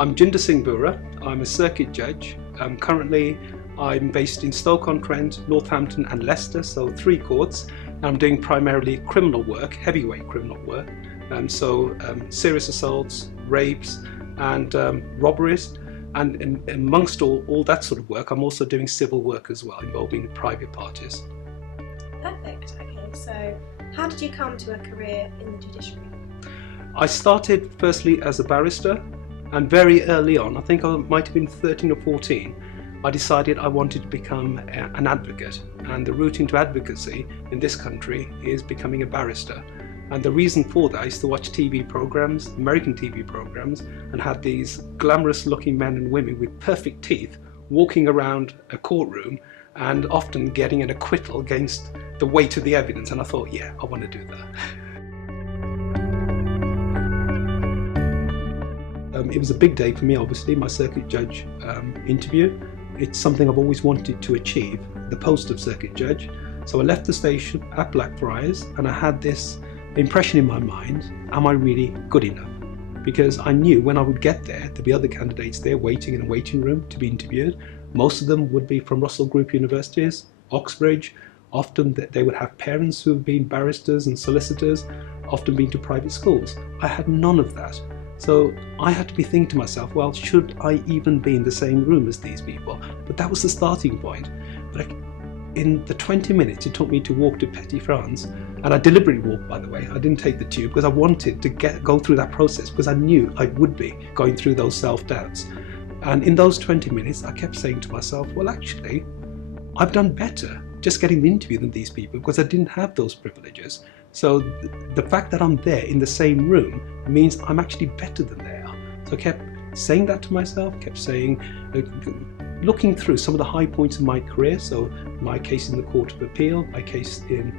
I'm Jinder Singh Boora. I'm a circuit judge. Currently, I'm based in Stoke-on-Trent, Northampton and Leicester, so 3 courts. I'm doing primarily criminal work, heavyweight criminal work, serious assaults, rapes and robberies. And amongst all that sort of work, I'm also doing civil work as well, involving private parties. Perfect. Okay, so how did you come to a career in the judiciary? I started firstly as a barrister, and very early on, I think I might have been 13 or 14, I decided I wanted to become an advocate, and the route into advocacy in this country is becoming a barrister. And the reason for that is to watch TV programs, American TV programs, and had these glamorous looking men and women with perfect teeth walking around a courtroom and often getting an acquittal against the weight of the evidence. And I thought, yeah, I want to do that. It was a big day for me, obviously, my circuit judge interview. It's something I've always wanted to achieve, the post of circuit judge. So I left the station at Blackfriars and I had this impression in my mind, am I really good enough? Because I knew when I would get there, there'd be other candidates there waiting in a waiting room to be interviewed. Most of them would be from Russell Group universities, Oxbridge. Often they would have parents who have been barristers and solicitors, often been to private schools. I had none of that. So I had to be thinking to myself, well, should I even be in the same room as these people? But that was the starting point. But in the 20 minutes it took me to walk to Petty France, and I deliberately walked, by the way, I didn't take the tube because I wanted to go through that process, because I knew I would be going through those self-doubts. And in those 20 minutes I kept saying to myself, well, actually, I've done better just getting the interview than these people, because I didn't have those privileges. So the fact that I'm there in the same room means I'm actually better than they are. So I kept saying that to myself, kept saying, looking through some of the high points of my career, so my case in the Court of Appeal, my case in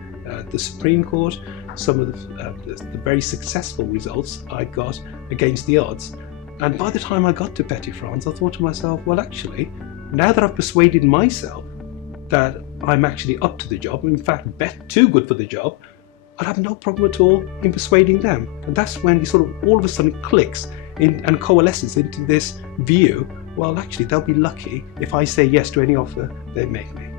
the Supreme Court, some of the very successful results I got against the odds. And by the time I got to Petty France, I thought to myself, well, actually, now that I've persuaded myself that I'm actually up to the job, in fact, too good for the job, I'd have no problem at all in persuading them. And that's when it sort of all of a sudden clicks and coalesces into this view, well, actually, they'll be lucky if I say yes to any offer they make me.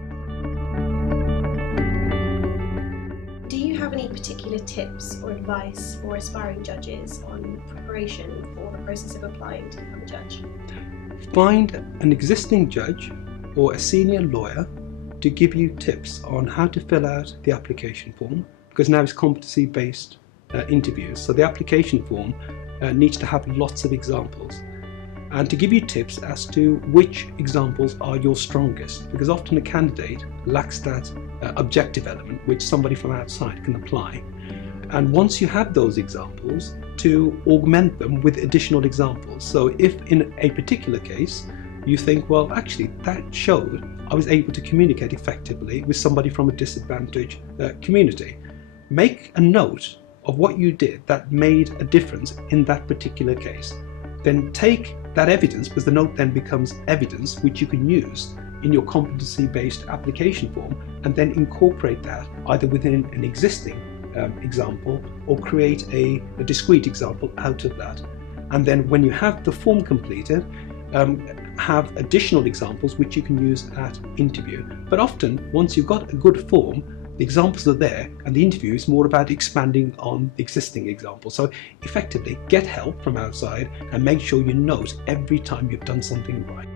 Do you have any particular tips or advice for aspiring judges on preparation for the process of applying to become a judge? Find an existing judge or a senior lawyer to give you tips on how to fill out the application form, because now it's competency-based interviews. So the application form needs to have lots of examples, and to give you tips as to which examples are your strongest, because often a candidate lacks that objective element which somebody from outside can apply. And once you have those examples, to augment them with additional examples. So if in a particular case you think, well, actually that showed I was able to communicate effectively with somebody from a disadvantaged community, make a note of what you did that made a difference in that particular case. Then take that evidence, because the note then becomes evidence which you can use in your competency-based application form, and then incorporate that either within an existing example or create a discrete example out of that. And then when you have the form completed, have additional examples which you can use at interview. But often, once you've got a good form, the examples are there, and the interview is more about expanding on the existing examples. So effectively, get help from outside and make sure you note every time you've done something right.